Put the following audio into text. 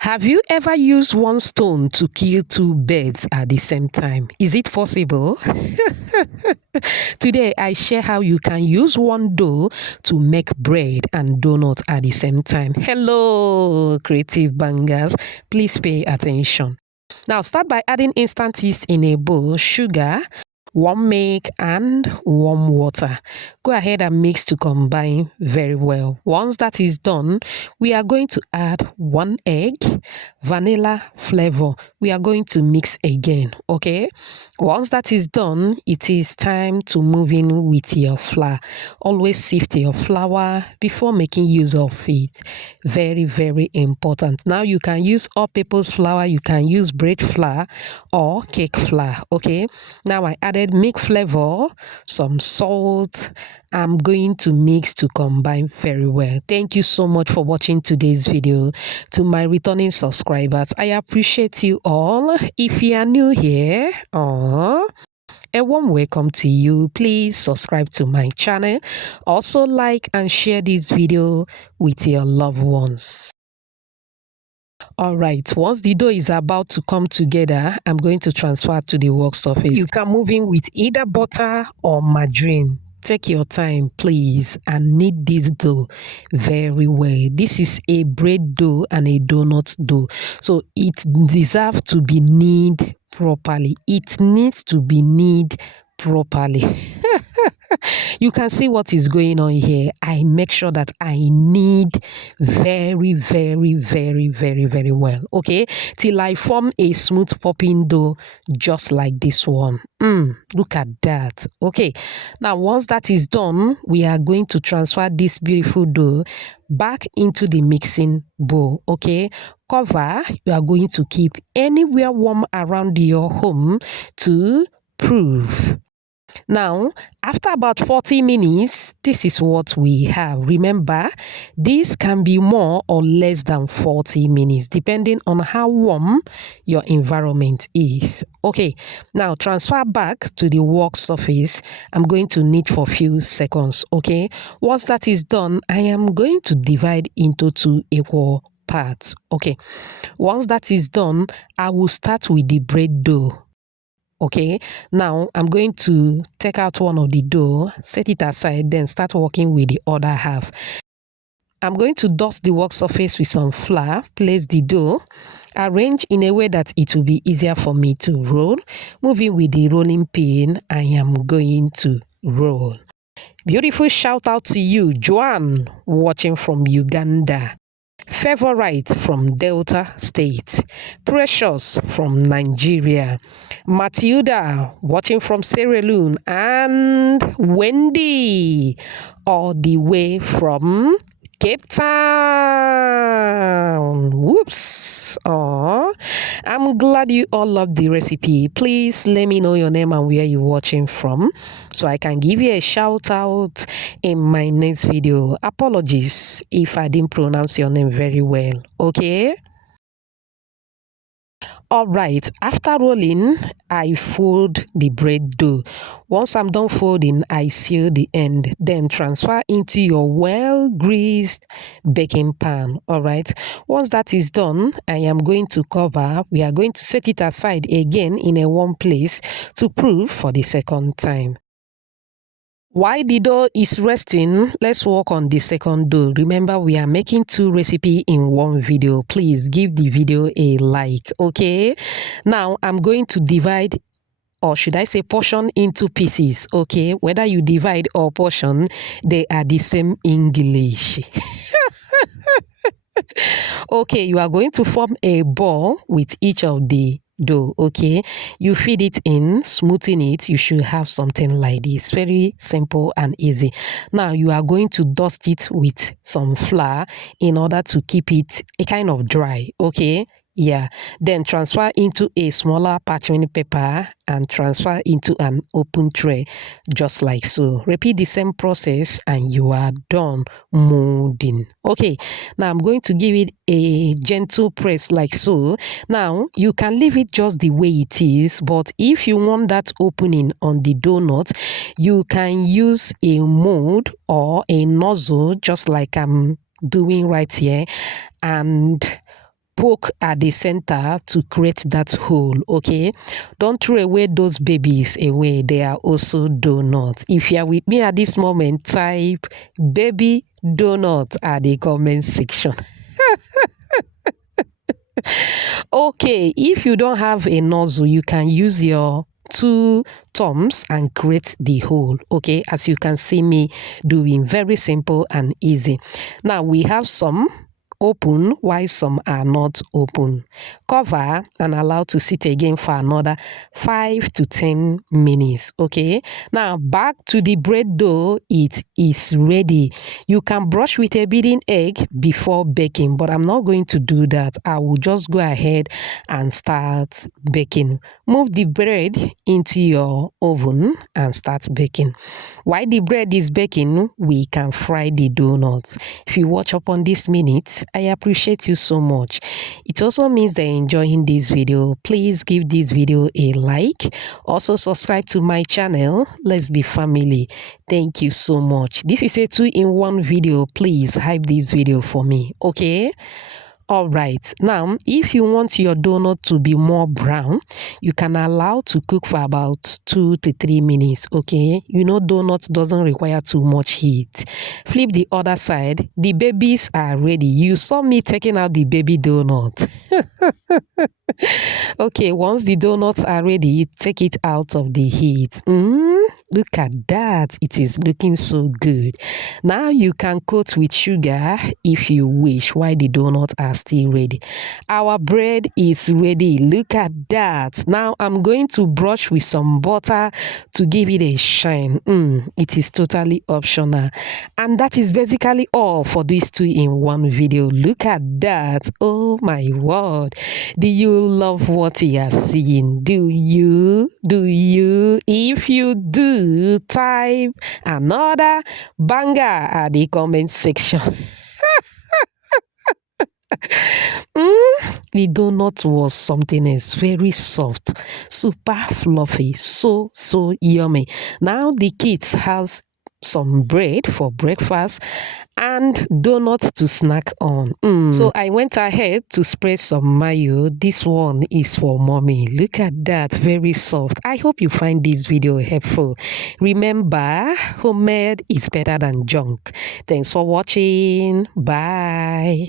Have you ever used one stone to kill two birds at the same time? Is it possible? Today, I share how you can use one dough to make bread and donut at the same time. Hello, creative bangers. Please pay attention. Now, start by adding instant yeast in a bowl, sugar, warm milk, and warm water. Go ahead and mix to combine very well. Once that is done, we are going to add 1 egg, vanilla flavor. We are going to mix again, okay? Once that is done, it is time to move in with your flour. Always sift your flour before making use of it. Very, very important. Now you can use all-purpose flour, you can use bread flour or cake flour, okay? Now I added milk flavor, some salt. I'm going to mix to combine very well. Thank you so much for watching today's video. To my returning subscribers, I appreciate you all. If you are new here, a warm welcome to you. Please subscribe to my channel. Also like and share this video with your loved ones. All right, once the dough is about to come together, I'm going to transfer to the work surface. You can move in with either butter or margarine. Take your time, please, and knead this dough very well. This is a bread dough and a donut dough, so it deserves to be kneaded properly. It needs to be kneaded properly. You can see what is going on here. I make sure that I knead very, very, very, very, very well, okay, till I form a smooth popping dough just like this one. Look at that. Okay, now once that is done, we are going to transfer this beautiful dough back into the mixing bowl, okay? Cover, you are going to keep anywhere warm around your home to prove. Now, after about 40 minutes, this is what we have. Remember, this can be more or less than 40 minutes, depending on how warm your environment is. Okay, now transfer back to the work surface. I'm going to knead for a few seconds, okay? Once that is done, I am going to divide into 2 equal parts, okay? Once that is done, I will start with the bread dough. Okay, now I'm going to take out one of the dough, set it aside, then start working with the other half. I'm going to dust the work surface with some flour, place the dough, arrange in a way that it will be easier for me to roll. Moving with the rolling pin, I am going to roll. Beautiful shout out to you, Joanne, watching from Uganda. Favorite from Delta State, Precious from Nigeria, Matilda watching from Sierra Leone, and Wendy all the way from Cape Town. Whoops. Oh, I'm glad you all love the recipe. Please let me know your name and where you're watching from so I can give you a shout out in my next video. Apologies if I didn't pronounce your name very well, okay? All right, after rolling, I fold the bread dough. Once I'm done folding, I seal the end, then transfer into your well-greased baking pan. All right, once that is done, I am going to cover. We are going to set it aside again in a warm place to prove for the second time. While the dough is resting, let's work on the second dough. Remember, we are making 2 recipes in one video. Please give the video a like, okay? Now, I'm going to divide, or should I say portion, into pieces, okay? Whether you divide or portion, they are the same English. Okay, you are going to form a ball with each of the dough, okay? You feed it in, smoothing it, you should have something like this. Very simple and easy. Now you are going to dust it with some flour in order to keep it a kind of dry, okay? Yeah, then transfer into a smaller parchment paper and transfer into an open tray, just like so. Repeat the same process and you are done molding. Okay, now I'm going to give it a gentle press like so. Now you can leave it just the way it is, but if you want that opening on the donut, you can use a mold or a nozzle just like I'm doing right here, and poke at the center to create that hole. Okay, don't throw away those babies away, they are also donuts. If you are with me at this moment, type baby donut at the comment section. Okay, if you don't have a nozzle, you can use your two thumbs and create the hole. Okay, as you can see me doing, very simple and easy. Now we have some open while some are not open. Cover and allow to sit again for another 5 to 10 minutes. Okay, now back to the bread dough. It is ready. You can brush with a beaten egg before baking, but I'm not going to do that. I will just go ahead and start baking. Move the bread into your oven and start baking. While the bread is baking, we can fry the donuts. If you watch up on this minute, I appreciate you so much. It also means that you're enjoying this video. Please give this video a like. Also subscribe to my channel. Let's be family. Thank you so much. This is a 2-in-1 video. Please hype this video for me. Okay? All right, now if you want your donut to be more brown, you can allow to cook for about 2 to 3 minutes. Okay, you know donut doesn't require too much heat. Flip the other side. The babies are ready. You saw me taking out the baby donut. Okay, once the donuts are ready, take it out of the heat. Look at that. It is looking so good. Now you can coat with sugar if you wish while the donuts are still ready. Our bread is ready. Look at that. Now I'm going to brush with some butter to give it a shine. It is totally optional. And that is basically all for this 2-in-1 video. Look at that. Oh my word. Do you love what you are seeing? Do you? Do you? If you do, type another banger at the comment section. The donut was something else, very soft, super fluffy, so yummy. Now the kids has some bread for breakfast and donut to snack on. So I went ahead to spread some mayo. This one is for mommy. Look at that, very soft. I hope you find this video helpful. Remember, homemade is better than junk. Thanks for watching. Bye.